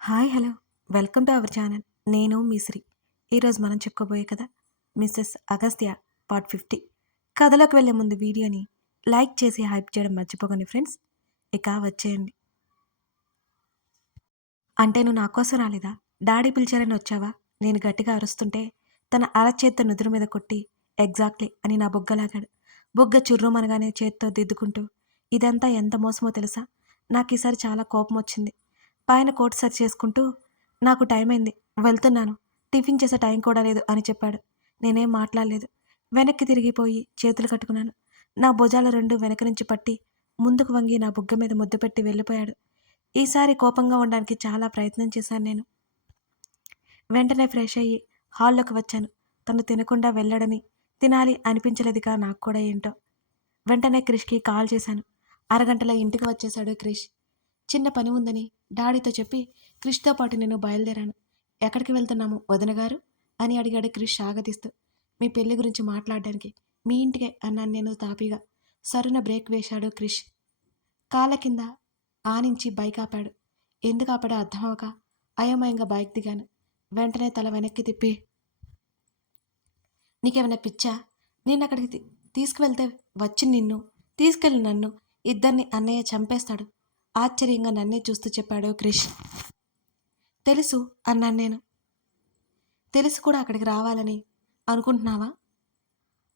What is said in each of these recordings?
Hi hello welcome to our channel. నేను మీ శ్రీ. ఈరోజు మనం చెప్పుకోబోయే కథ మిస్సెస్ అగస్త్య పార్ట్ 50. కథలోకి వెళ్ళే ముందు వీడియోని లైక్ చేసి హైప్ చేయడం మర్చిపోకండి ఫ్రెండ్స్. ఇక వచ్చేయండి. అంటే నువ్వు నా కోసం రాలేదా? డాడీ పిలిచారని వచ్చావా? నేను గట్టిగా అరుస్తుంటే తన అరచేత్తో నుదురు మీద కొట్టి ఎగ్జాక్ట్లీ అని నా బుగ్గలాగాడు. బుగ్గ చుర్రుమనగానే చేత్తో దిద్దుకుంటూ ఇదంతా ఎంత మోసమో తెలుసా? నాకు ఈసారి చాలా కోపం వచ్చింది. పైన కోట్ సరి చేసుకుంటూ నాకు టైం అయింది, వెళ్తున్నాను, టిఫిన్ చేసే టైం కూడా లేదు అని చెప్పాడు. నేనేం మాట్లాడలేదు. వెనక్కి తిరిగిపోయి చేతులు కట్టుకున్నాను. నా భుజాలు రెండు వెనక నుంచి పట్టి ముందుకు వంగి నా బుగ్గ మీద ముద్దు పెట్టి వెళ్ళిపోయాడు. ఈసారి కోపంగా ఉండడానికి చాలా ప్రయత్నం చేశాను నేను. వెంటనే ఫ్రెష్ అయ్యి హాల్లోకి వచ్చాను. తను తినకుండా వెళ్ళడని తినాలి అనిపించలేదుగా నాకు కూడా ఏంటో. వెంటనే క్రిష్కి కాల్ చేశాను. అరగంటలో ఇంటికి వచ్చేశాడు క్రిష్. చిన్న పని ఉందని డాడీతో చెప్పి క్రిష్తో పాటు నేను బయలుదేరాను. ఎక్కడికి వెళ్తున్నాము వదిన గారు అని అడిగాడు క్రిష్ ఆగదీస్తూ. మీ పెళ్లి గురించి మాట్లాడడానికి. మీ ఇంటికే అన్నాను నేను తాపీగా. సరున బ్రేక్ వేశాడు క్రిష్. కాళ్ళ కింద ఆనించి బైక్ ఆపాడు. ఎందుకు ఆపాడో అర్థం అవక అయోమయంగా బైక్ దిగాను. వెంటనే తల వెనక్కి తిప్పి, నీకేమైనా పిచ్చా? నేను అక్కడికి తీసుకువెళ్తే వచ్చి నిన్ను తీసుకెళ్ళి నన్ను ఇద్దరిని అన్నయ్య చంపేస్తాడు ఆశ్చర్యంగా నన్నే చూస్తూ చెప్పాడు క్రిష్. తెలుసు అన్నాను నేను. తెలిసి కూడా అక్కడికి రావాలని అనుకుంటున్నావా?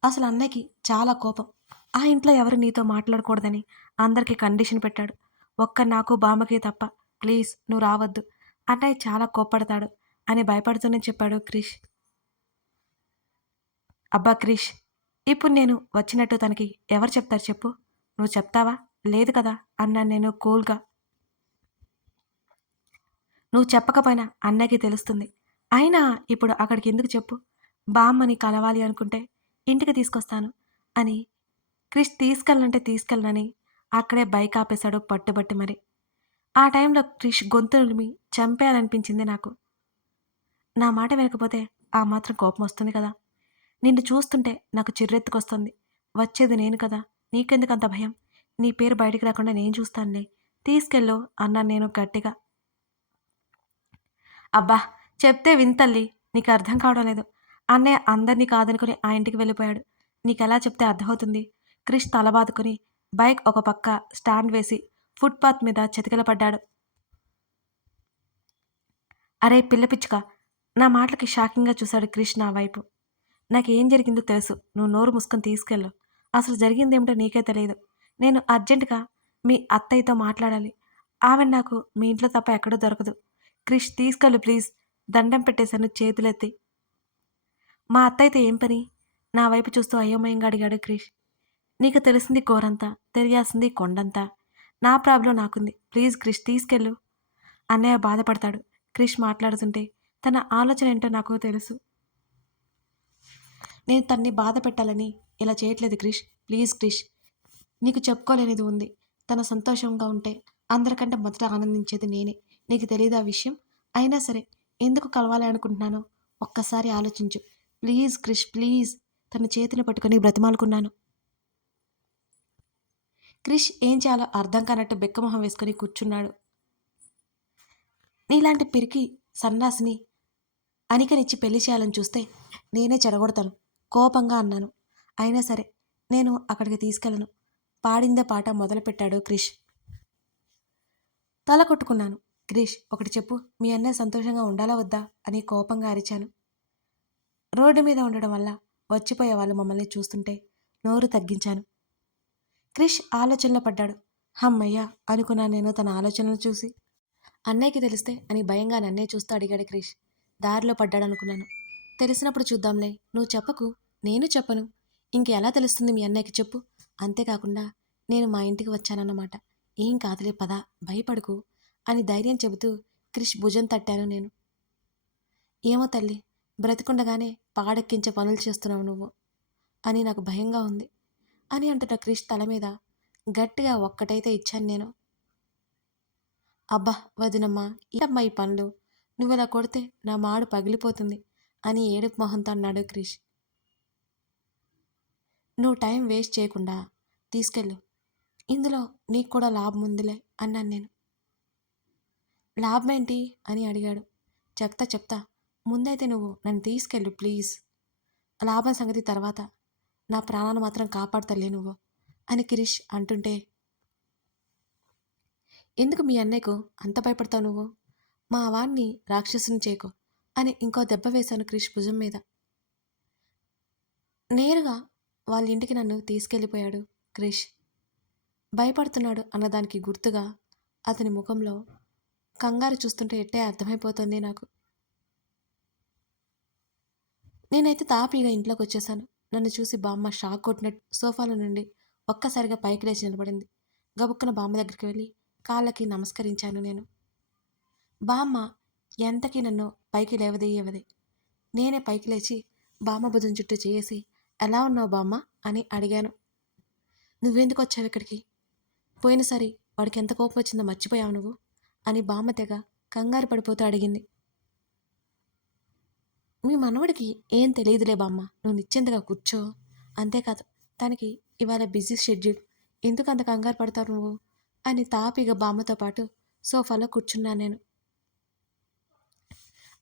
అసలు అన్నయ్యకి చాలా కోపం. ఆ ఇంట్లో ఎవరు నీతో మాట్లాడకూడదని అందరికీ కండిషన్ పెట్టాడు. ఒక్క నాకు బామ్మకి తప్ప. ప్లీజ్ నువ్వు రావద్దు, అన్నయ్య చాలా కోప్పడతాడు అని భయపడుతూనే చెప్పాడు క్రిష్. అబ్బా క్రిష్, ఇప్పుడు నేను వచ్చినట్టు తనకి ఎవరు చెప్తారు చెప్పు? నువ్వు చెప్తావా? లేదు కదా అన్నాను నేను కూల్గా. నువ్వు చెప్పకపోయినా అన్నయ్యకి తెలుస్తుంది. అయినా ఇప్పుడు అక్కడికి ఎందుకు చెప్పు? బామ్మని కలవాలి అనుకుంటే ఇంటికి తీసుకొస్తాను అని క్రిష్ తీసుకెళ్ళనంటే తీసుకెళ్ళనని అక్కడే బైక్ ఆపేశాడు పట్టుబట్టి మరి. ఆ టైంలో క్రిష్ గొంతు నులిమి చంపేయాలనిపించింది నాకు. నా మాట వినకపోతే ఆ మాత్రం కోపం వస్తుంది కదా. నిన్ను చూస్తుంటే నాకు చిర్రెత్తుకొస్తుంది. వచ్చేది నేను కదా, నీకెందుకంత భయం? నీ పేరు బయటికి రాకుండా నేను చూస్తానులే, తీసుకెళ్ళు అన్నాను నేను గట్టిగా. అబ్బా! చెప్తే విను తల్లి. నీకు అర్థం కావడం లేదు. అన్నయ్య అందరినీ కాదనుకుని ఆ ఇంటికి వెళ్ళిపోయాడు. నీకెలా చెప్తే అర్థమవుతుంది? క్రిష్ తల బాదుకుని బైక్ ఒక పక్క స్టాండ్ వేసి ఫుట్‌పాత్ మీద చతికిలపడ్డాడు. అరే పిల్ల పిచ్చుక! నా మాటలకి షాకింగ్‌గా చూశాడు క్రిష్ నా వైపు. నాకేం జరిగిందో తెలుసు. నువ్వు నోరు మూసుకొని తీసుకెళ్ళు. అసలు జరిగిందేమిటో నీకే తెలియదు. నేను అర్జెంటుగా మీ అత్తయ్యతో మాట్లాడాలి. ఆవిడ నాకు మీ ఇంట్లో తప్ప ఎక్కడో దొరకదు. క్రిష్ తీసుకెళ్ళు ప్లీజ్. దండం పెట్టేశాను చేతులెత్తి. మా అత్తయ్యతో ఏం పని? నా వైపు చూస్తూ అయోమయంగా అడిగాడు క్రిష్. నీకు తెలిసింది గోరంతా, తెలియాల్సింది కొండంతా. నా ప్రాబ్లం నాకుంది. ప్లీజ్ క్రిష్ తీసుకెళ్ళు. అన్నయ్య బాధపడతాడు. క్రిష్ మాట్లాడుతుంటే తన ఆలోచన ఏంటో నాకు తెలుసు. నేను తన్ని బాధ పెట్టాలని ఇలా చేయట్లేదు క్రిష్. ప్లీజ్ క్రిష్. నీకు చెప్పుకోలేనిది ఉంది. తన సంతోషంగా ఉంటే అందరికంటే మొదట ఆనందించేది నేనే. నీకు తెలీదా ఆ విషయం? అయినా సరే ఎందుకు కలవాలి అనుకుంటున్నానో ఒక్కసారి ఆలోచించు. Please Krish please. తన చేతిని పట్టుకొని బ్రతిమాలుకున్నాను. క్రిష్ ఏం చేయాలో అర్థం కానట్టు బెక్కమొహం వేసుకొని కూర్చున్నాడు. నీలాంటి పిరికి సన్నాసిని అనికనిచ్చి పెళ్లి చేయాలని చూస్తే నేనే చెడగొడతాను కోపంగా అన్నాను. అయినా సరే నేను అక్కడికి తీసుకెళ్ళను. పాడిందే పాట మొదలుపెట్టాడు క్రిష్. తల కొట్టుకున్నాను. క్రిష్ ఒకటి చెప్పు, మీ అన్నయ్య సంతోషంగా ఉండాలా వద్దా అని కోపంగా అరిచాను. రోడ్డు మీద ఉండడం వల్ల వచ్చిపోయే వాళ్ళు మమ్మల్ని చూస్తుంటే నోరు తగ్గించాను. క్రిష్ ఆలోచనలో పడ్డాడు. హమ్మయ్య అనుకున్నాను నేను తన ఆలోచనలు చూసి. అన్నయ్యకి తెలిస్తే అని భయంగా నన్నే చూస్తూ అడిగాడు క్రిష్. దారిలో పడ్డాడనుకున్నాను. తెలిసినప్పుడు చూద్దాంలే. నువ్వు చెప్పకు, నేను చెప్పను. ఇంకెలా తెలుస్తుంది మీ అన్నయ్యకి చెప్పు. అంతేకాకుండా నేను మా ఇంటికి వచ్చానన్నమాట. ఏం కాదులే పద, భయపడకు అని ధైర్యం చెబుతూ క్రిష్ భుజం తట్టాను నేను. ఏమో తల్లి, బ్రతికుండగానే పాడెక్కించే పనులు చేస్తున్నావు నువ్వు అని నాకు భయంగా ఉంది అని అంటున్న క్రిష్ తల మీద గట్టిగా ఒక్కటైతే ఇచ్చాను నేను. అబ్బా వదినమ్మా, ఏంటమ్మా ఈ పనులు? నువ్విలా కొడితే నా మాడు పగిలిపోతుంది అని ఏడుపు మొహంతో అన్నాడు క్రిష్. నువ్వు టైం వేస్ట్ చేయకుండా తీసుకెళ్ళు. ఇందులో నీకు కూడా లాభం ఉందిలే అన్నాను నేను. లాభమేంటి అని అడిగాడు. చెప్తా చెప్తా. ముందైతే నువ్వు నన్ను తీసుకెళ్ళు ప్లీజ్. లాభం సంగతి తర్వాత. నా ప్రాణాలు మాత్రం కాపాడతలే నువ్వు అని కిరీష్ అంటుంటే, ఎందుకు మీ అన్నయ్యకు అంత భయపడతావు నువ్వు? మా వాణ్ణి రాక్షసుని చేయకు అని ఇంకో దెబ్బ వేశాను క్రిష్ భుజం మీద. నేరుగా వాళ్ళ ఇంటికి నన్ను తీసుకెళ్ళిపోయాడు క్రిష్. భయపడుతున్నాడు అన్నదానికి గుర్తుగా అతని ముఖంలో కంగారు చూస్తుంటే ఎట్టే అర్థమైపోతుంది నాకు. నేనైతే తాపీగా ఇంట్లోకి వచ్చేసాను. నన్ను చూసి బామ్మ షాక్ కొట్టినట్టు సోఫాలో నుండి ఒక్కసారిగా పైకి లేచి నిలబడింది. గబుక్కున బామ్మ దగ్గరికి వెళ్ళి కాళ్ళకి నమస్కరించాను నేను. బామ్మ ఎంతకీ నన్ను పైకి లేవదీయవది. నేనే పైకి లేచి బామ్మ భుజం చుట్టూ చేసి, ఎలా ఉన్నావు బామ్మ అని అడిగాను. నువ్వెందుకు వచ్చావు ఇక్కడికి? పోయినసారి వాడికి ఎంత కోపం వచ్చిందో మర్చిపోయావు నువ్వు అని బామ్మ తెగ కంగారు పడిపోతూ అడిగింది. మీ మనవడికి ఏం తెలియదులే బామ్మ, నువ్వు నిశ్చింతగా కూర్చో. అంతేకాదు, తనకి ఇవాళ బిజీ షెడ్యూల్, ఎందుకు అంత కంగారు పడతావు నువ్వు అని తాపిగా బామ్మతో పాటు సోఫాలో కూర్చున్నా నేను.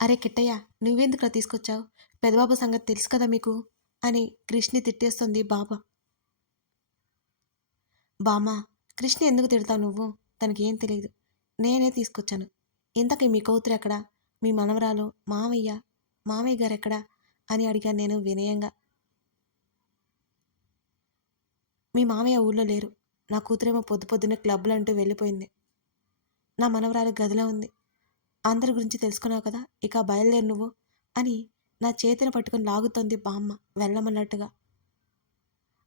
అరే కిట్టయ్య, నువ్వెందుకులా తీసుకొచ్చావు? పెదబాబు సంగతి తెలుసు కదా మీకు అని కృష్ణి తిట్టేస్తుంది బాబా. బామ్మ, కృష్ణ ఎందుకు తిడతావు నువ్వు? తనకి ఏం తెలియదు, నేనే తీసుకొచ్చాను. ఇంతకీ మీ కూతురు ఎక్కడా? మీ మనవరాలు మామయ్య గారు ఎక్కడా అని అడిగాను నేను వినయంగా. మీ మామయ్య ఊళ్ళో లేరు. నా కూతురేమో పొద్దున్నే క్లబ్లు అంటూ వెళ్ళిపోయింది. నా మనవరాలు గదిలో ఉంది. అందరి గురించి తెలుసుకున్నావు కదా, ఇక బయలుదేరు నువ్వు అని నా చేతిని పట్టుకుని లాగుతోంది బామ్మ వెళ్ళమన్నట్టుగా.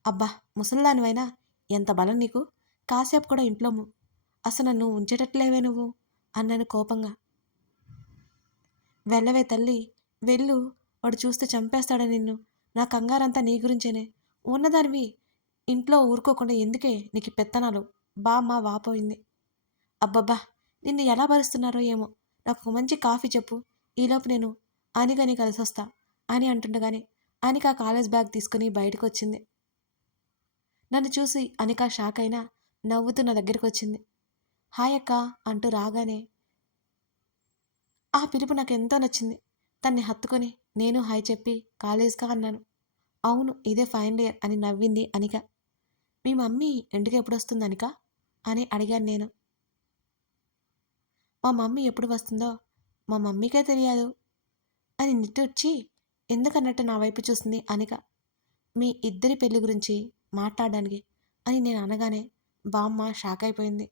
అబ్బా, ముసలిదానివైనా ఎంత బలం నీకు? కాసేపు కూడా ఇంట్లో అసలు నన్ను ఉంచేటట్లేవే నువ్వు అన్నాను కోపంగా. వెళ్ళవే తల్లి, వెళ్ళు. వాడు చూస్తే చంపేస్తాడా నిన్ను. నా కంగారంతా నీ గురించేనే. ఉన్నదానివి ఇంట్లో ఊరుకోకుండా ఎందుకే నీకు పెత్తనాలు? బామ్మ వాపోయింది. అబ్బబ్బా, నిన్ను ఎలా భరిస్తున్నారో ఏమో. నాకు ఒక మంచి కాఫీ చెప్పు, ఈలోపు నేను అనిగని కలిసొస్తా అని అంటుండగానే అనిక కాలేజ్ బ్యాగ్ తీసుకుని బయటకు వచ్చింది. నన్ను చూసి అనిక షాక్ అయినా నవ్వుతూ నా దగ్గరికి వచ్చింది. హాయ్ అక్క అంటూ రాగానే ఆ పిలుపు నాకు ఎంతో నచ్చింది. తన్ని హత్తుకొని నేను హాయ్ చెప్పి కాలేజ్కా అన్నాను. అవును, ఇదే ఫైనల్ ఇయర్ అని నవ్వింది అనిక. మీ మమ్మీ ఇంటికి ఎప్పుడు వస్తుంది అనిక అని అడిగాను నేను. మా మమ్మీ ఎప్పుడు వస్తుందో మా మమ్మీకే తెలియదు అని నిట్టూర్చి ఎందుకన్నట్టు నా వైపు చూస్తుంది అనిక. మీ ఇద్దరి పెళ్లి గురించి మాట్లాడడానికి అని నేను అనగానే బామ్మ షాక్ అయిపోయింది.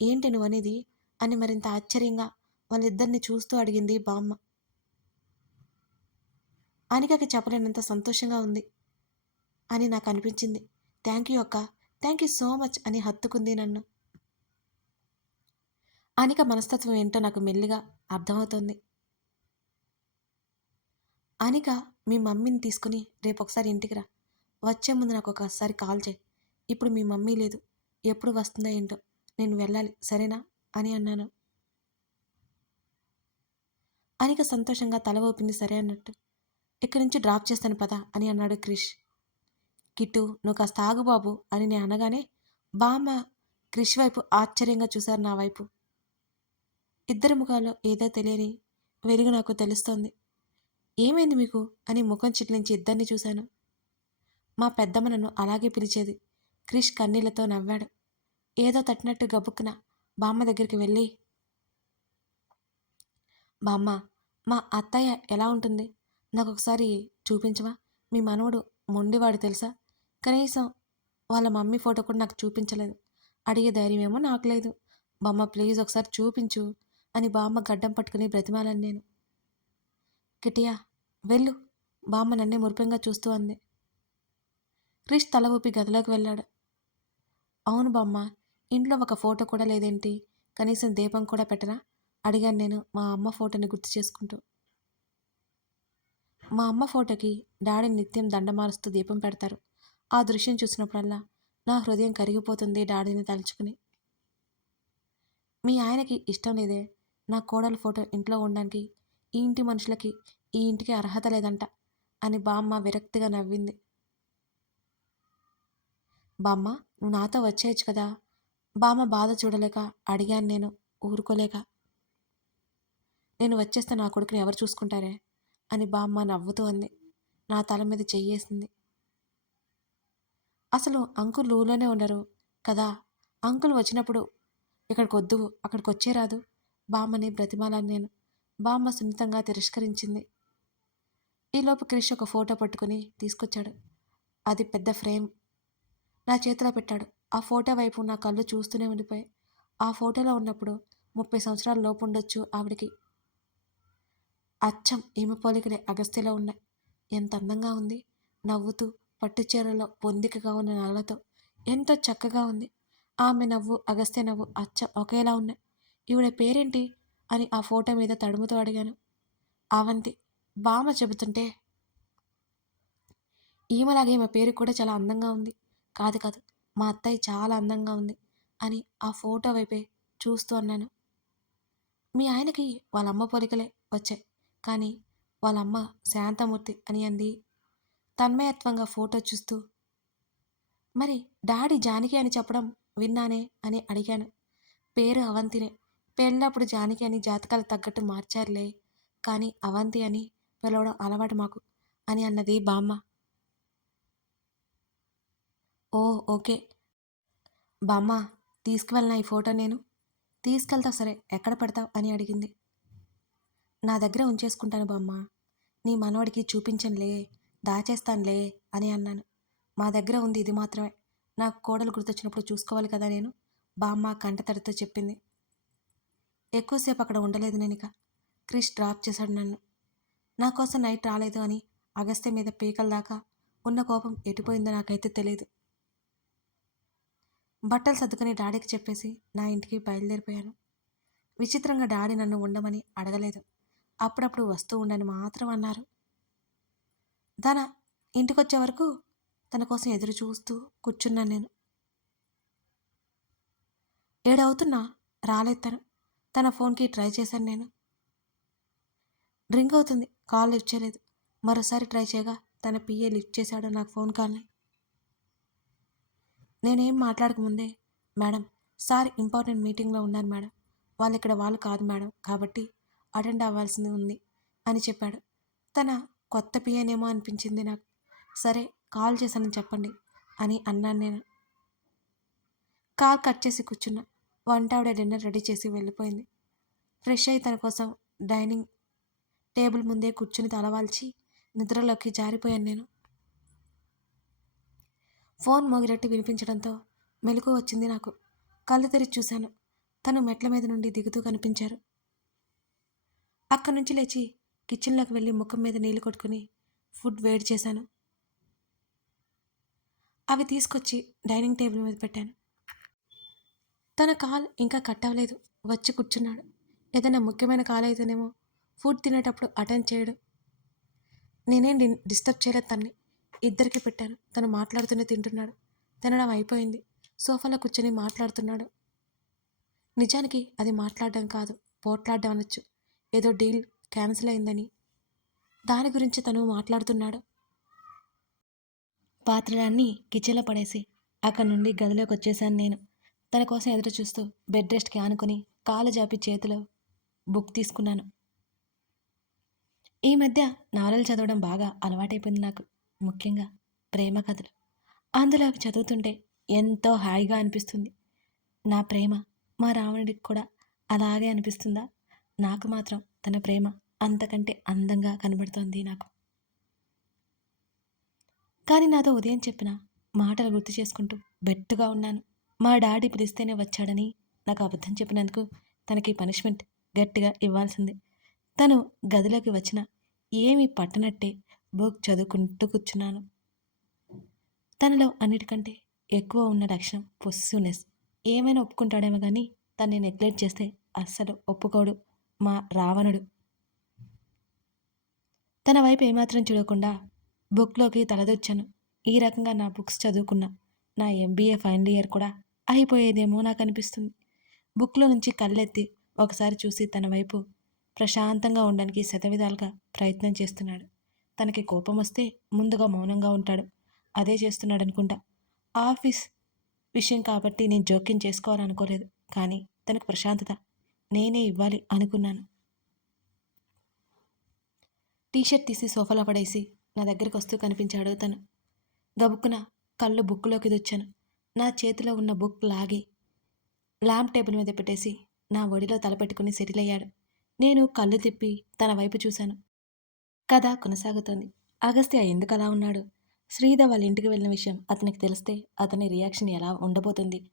ఏంటి నువ్వనేది అని మరింత ఆశ్చర్యంగా వాళ్ళిద్దరిని చూస్తూ అడిగింది బామ్మ. అనికకి చెప్పలేనంత సంతోషంగా ఉంది అని నాకు అనిపించింది. థ్యాంక్ యూ అక్క, థ్యాంక్ యూ సో మచ్ అని హత్తుకుంది నన్ను. అనిక మనస్తత్వం ఏంటో నాకు మెల్లిగా అర్థమవుతోంది. అనిక మీ మమ్మీని తీసుకుని రేపు ఒకసారి ఇంటికి రా. వచ్చే ముందు నాకు ఒకసారి కాల్ చేయి. ఇప్పుడు మీ మమ్మీ లేదు, ఎప్పుడు వస్తుందో ఏంటో, నేను వెళ్ళాలి సరేనా అని అన్నాను. అనిక సంతోషంగా తల ఊపింది సరే అన్నట్టు. ఇక్కడి నుంచి డ్రాప్ చేస్తాను పదా అని అన్నాడు క్రిష్. కిట్టు, నువ్వు కాస్త ఆగు బాబు అని నేను అనగానే బామ్మ క్రిష్ వైపు ఆశ్చర్యంగా చూశారు నా వైపు. ఇద్దరి ముఖాల్లో ఏదో తెలియని వెలుగు నాకు తెలుస్తోంది. ఏమైంది మీకు అని ముఖం చిట్లించి ఇద్దరిని చూశాను. మా పెద్దమ్మ నన్ను అలాగే పిలిచేది. క్రిష్ కన్నీళ్లతో నవ్వాడు. ఏదో తట్టినట్టు గబుక్కున బామ్మ దగ్గరికి వెళ్ళి, బామ్మ, మా అత్తయ్య ఎలా ఉంటుంది? నాకు ఒకసారి చూపించవా? మీ మనవడు మొండివాడు తెలుసా? కనీసం వాళ్ళ మమ్మీ ఫోటో కూడా నాకు చూపించలేదు. అడిగే ధైర్యం ఏమో నాకు లేదు. బామ్మ ప్లీజ్ ఒకసారి చూపించు అని బామ్మ గడ్డం పట్టుకుని బ్రతిమాలను నేను. కిటియా, వెళ్ళు, బామ్మ నన్నే మురిపెంగా చూస్తూ అంది. క్రిష్ తల ఊపి గదిలోకి వెళ్ళాడు. అవును బామ్మ, ఇంట్లో ఒక ఫోటో కూడా లేదేంటి? కనీసం దీపం కూడా పెట్టరా అడిగాను నేను మా అమ్మ ఫోటోని గుర్తు చేసుకుంటూ. మా అమ్మ ఫోటోకి డాడీ నిత్యం దండ మారుస్తూ దీపం పెడతారు. ఆ దృశ్యం చూసినప్పుడల్లా నా హృదయం కరిగిపోతుంది డాడీని తలుచుకుని. మీ ఆయనకి ఇష్టం లేదే నా కోడల ఫోటో ఇంట్లో ఉండడానికి? ఈ ఇంటి మనుషులకి ఈ ఇంటికి అర్హత లేదంట అని బామ్మ విరక్తిగా నవ్వింది. బామ్మ, నువ్వు నాతో వచ్చేయచ్చు కదా. బామ్మ బాధ చూడలేక అడిగాను నేను ఊరుకోలేక. నేను వచ్చేస్తే నా కొడుకుని ఎవరు చూసుకుంటారే అని బామ్మ నవ్వుతూ అంది. నా తల మీద చెయ్యేసింది. అసలు అంకుల్ ఊళ్ళోనే ఉండరు కదా, అంకుల్ వచ్చినప్పుడు ఇక్కడికొద్దు, అక్కడికొచ్చే రాదు బామ్మని బ్రతిమాలాను నేను. బామ్మ సున్నితంగా తిరస్కరించింది. ఈలోపు క్రిష్ ఒక ఫోటో పట్టుకుని తీసుకొచ్చాడు. అది పెద్ద ఫ్రేమ్ నా చేతిలో పెట్టాడు. ఆ ఫోటో వైపు నా కళ్ళు చూస్తూనే ఉండిపోయాయి. ఆ ఫోటోలో ఉన్నప్పుడు 30 సంవత్సరాల లోపు ఉండొచ్చు ఆవిడికి. అచ్చం ఈమె పోలికలే అగస్త్యలో ఉన్నాయి. ఎంత అందంగా ఉంది, నవ్వుతూ పట్టుచీరలో పొందికగా ఉన్న నగలతో ఎంతో చక్కగా ఉంది. ఆమె నవ్వు అగస్త్య నవ్వు అచ్చం ఒకేలా ఉన్నాయి. ఈవిడ పేరేంటి అని ఆ ఫోటో మీద తడుముతూ అడిగాను. అవంతి. బామ్మ చెబుతుంటే ఈమెలాగే ఈమె పేరు కూడా చాలా అందంగా ఉంది. కాదు కాదు, మా అత్తయ్య చాలా అందంగా ఉంది అని ఆ ఫోటో వైపే చూస్తూ అన్నాను. మీ ఆయనకి వాళ్ళమ్మ పోలికలే వచ్చాయి, కానీ వాళ్ళమ్మ శాంతమూర్తి అని అంది తన్మయత్వంగా ఫోటో చూస్తూ. మరి డాడీ జానకి అని చెప్పడం విన్నానే అని అడిగాను. పేరు అవంతినే. పెళ్ళప్పుడు జానకి అని జాతకాలు తగ్గట్టు మార్చారులే, కానీ అవంతి అని పిలవడం అలవాటు మాకు అని అన్నది బామ్మ. ఓ ఓకే. బామ్మ, తీసుకువెళ్ళనా ఈ ఫోటో నేను? తీసుకెళ్తావు సరే, ఎక్కడ పెడతావు అని అడిగింది. నా దగ్గర ఉంచేసుకుంటాను బామ్మ, నీ మనవడికి చూపించనులే, దాచేస్తానులే అని అన్నాను. మా దగ్గర ఉంది ఇది మాత్రమే, నాకు కోడలు గుర్తొచ్చినప్పుడు చూసుకోవాలి కదా నేను, బామ్మ కంటతడితో చెప్పింది. ఎక్కువసేపు అక్కడ ఉండలేదు నేనిక. క్రిష్ డ్రాప్ చేశాడు నన్ను. నా కోసం నైట్ రాలేదు అని అగస్త్య మీద పీకల దాకా ఉన్న కోపం ఎటుపోయిందో నాకైతే తెలియదు. బట్టలు సర్దుకుని డాడీకి చెప్పేసి నా ఇంటికి బయలుదేరిపోయాను. విచిత్రంగా డాడీ నన్ను ఉండమని అడగలేదు. అప్పుడప్పుడు వస్తూ ఉండని మాత్రం అన్నారు. తన ఇంటికొచ్చే వరకు తన కోసం ఎదురు చూస్తూ కూర్చున్నాను నేను. 7 అవుతున్నా రాలేదు తను. తన ఫోన్కి ట్రై చేశాను నేను. రింగ్ అవుతుంది, కాల్ లిఫ్ట్ చేయలేదు. మరోసారి ట్రై చేయగా తన పిఏ లిఫ్ట్ చేశాడు నాకు ఫోన్ కాల్ని. నేనేం మాట్లాడకముందే, మేడం, సార్ ఇంపార్టెంట్ మీటింగ్లో ఉన్నారు మేడం, వాళ్ళు ఇక్కడ వాళ్ళు కాదు మేడం, కాబట్టి అటెండ్ అవ్వాల్సింది ఉంది అని చెప్పాడు. తన కొత్త పిఏనేమో అనిపించింది నాకు. సరే, కాల్ చేశానని చెప్పండి అని అన్నాను నేను. కాల్ కట్ చేసి కూర్చున్నా. వంట ఆవిడ డిన్నర్ రెడీ చేసి వెళ్ళిపోయింది. ఫ్రెష్ అయ్యి తన కోసం డైనింగ్ టేబుల్ ముందే కూర్చుని తలవాల్చి నిద్రలోకి జారిపోయాను నేను. ఫోన్ మోగినట్టు వినిపించడంతో మెలకువ వచ్చింది నాకు. కళ్ళు తెరిచి చూశాను. తను మెట్ల మీద నుండి దిగుతూ కనిపించారు. అక్కడి నుంచి లేచి కిచెన్లోకి వెళ్ళి ముఖం మీద నీళ్లు కొట్టుకుని ఫుడ్ వేడి చేశాను. అవి తీసుకొచ్చి డైనింగ్ టేబుల్ మీద పెట్టాను. తన కాల్ ఇంకా కట్ అవ్వలేదు. వచ్చి కూర్చున్నాడు. ఏదైనా ముఖ్యమైన కాల్ అయితేనేమో ఫుడ్ తినేటప్పుడు అటెండ్ చేయడు. నేనేం డిస్టర్బ్ చేయలేదు తన్ని. ఇద్దరికి పెట్టాను. తను మాట్లాడుతూనే తింటున్నాడు. తినడం అయిపోయింది. సోఫాలో కూర్చొని మాట్లాడుతున్నాడు. నిజానికి అది మాట్లాడడం కాదు, పోట్లాడడం అనొచ్చు. ఏదో డీల్ క్యాన్సిల్ అయిందని దాని గురించి తను మాట్లాడుతున్నాడు. పాత్రలన్నీ కిచెన్లో పడేసి అక్కడి నుండి గదిలోకి వచ్చేసాను నేను. తన కోసం ఎదురు చూస్తూ బెడ్ రెస్ట్కి ఆనుకుని కాలు జాపి చేతిలో బుక్ తీసుకున్నాను. ఈ మధ్య నావెల్ చదవడం బాగా అలవాటైపోయింది నాకు. ముఖ్యంగా ప్రేమ కథలు. అందులో అవి చదువుతుంటే ఎంతో హాయిగా అనిపిస్తుంది. నా ప్రేమ మా రావణుడికి కూడా అలాగే అనిపిస్తుందా? నాకు మాత్రం తన ప్రేమ అంతకంటే అందంగా కనబడుతోంది నాకు. కానీ నాతో ఉదయం చెప్పిన మాటలు గుర్తు చేసుకుంటూ బెట్టుగా ఉన్నాను. మా డాడీ పిలిస్తేనే వచ్చాడని నాకు అబద్ధం చెప్పినందుకు తనకి పనిష్మెంట్ గట్టిగా ఇవ్వాల్సింది. తను గదిలోకి వచ్చిన ఏమీ పట్టనట్టే బుక్ చదువుకుంటూ కూర్చున్నాను. తనలో అన్నిటికంటే ఎక్కువ ఉన్న లక్షణం పొస్సివ్నెస్. ఏమైనా ఒప్పుకుంటాడేమో కానీ తన్ని నెగ్లెక్ట్ చేస్తే అస్సలు ఒప్పుకోడు మా రావణుడు. తన వైపు ఏమాత్రం చూడకుండా బుక్లోకి తలదొచ్చాను. ఈ రకంగా నా బుక్స్ చదువుకున్నా నా ఎంబీఏ ఫైనల్ ఇయర్ కూడా అయిపోయేదేమో నాకు అనిపిస్తుంది. బుక్లో నుంచి కళ్ళెత్తి ఒకసారి చూసి తన వైపు ప్రశాంతంగా ఉండడానికి శతవిధాలుగా ప్రయత్నం చేస్తున్నాడు. తనకి కోపం వస్తే ముందుగా మౌనంగా ఉంటాడు. అదే చేస్తున్నాడు అనుకుంటా. ఆఫీస్ విషయం కాబట్టి నేను జోక్యం చేసుకోవాలనుకోలేదు, కానీ తనకు ప్రశాంతత నేనే ఇవ్వాలి అనుకున్నాను. టీషర్ట్ తీసి సోఫాలో పడేసి నా దగ్గరికి వస్తూ కనిపించాడు తను. గబుక్కున కళ్ళు బుక్లోకి దొచ్చాను. నా చేతిలో ఉన్న బుక్ లాగి ల్యాంప్ టేబుల్ మీద పెట్టేసి నా ఒడిలో తలపెట్టుకుని సెటిల్ అయ్యాడు. నేను కళ్ళు తిప్పి తన వైపు చూశాను. కథ కొనసాగుతోంది. అగస్త్య ఎందుకలా ఉన్నాడు? శ్రీధ వాళ్ళ ఇంటికి వెళ్ళిన విషయం అతనికి తెలిస్తే అతని రియాక్షన్ ఎలా ఉండబోతుంది?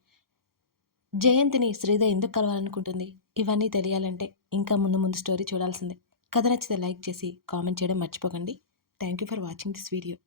జయంతిని శ్రీధ ఎందుకు కలవాలనుకుంటుంది? ఇవన్నీ తెలియాలంటే ఇంకా ముందు ముందు స్టోరీ చూడాల్సిందే. కథ నచ్చితే లైక్ చేసి కామెంట్ చేయడం మర్చిపోకండి. Thank you for watching this video.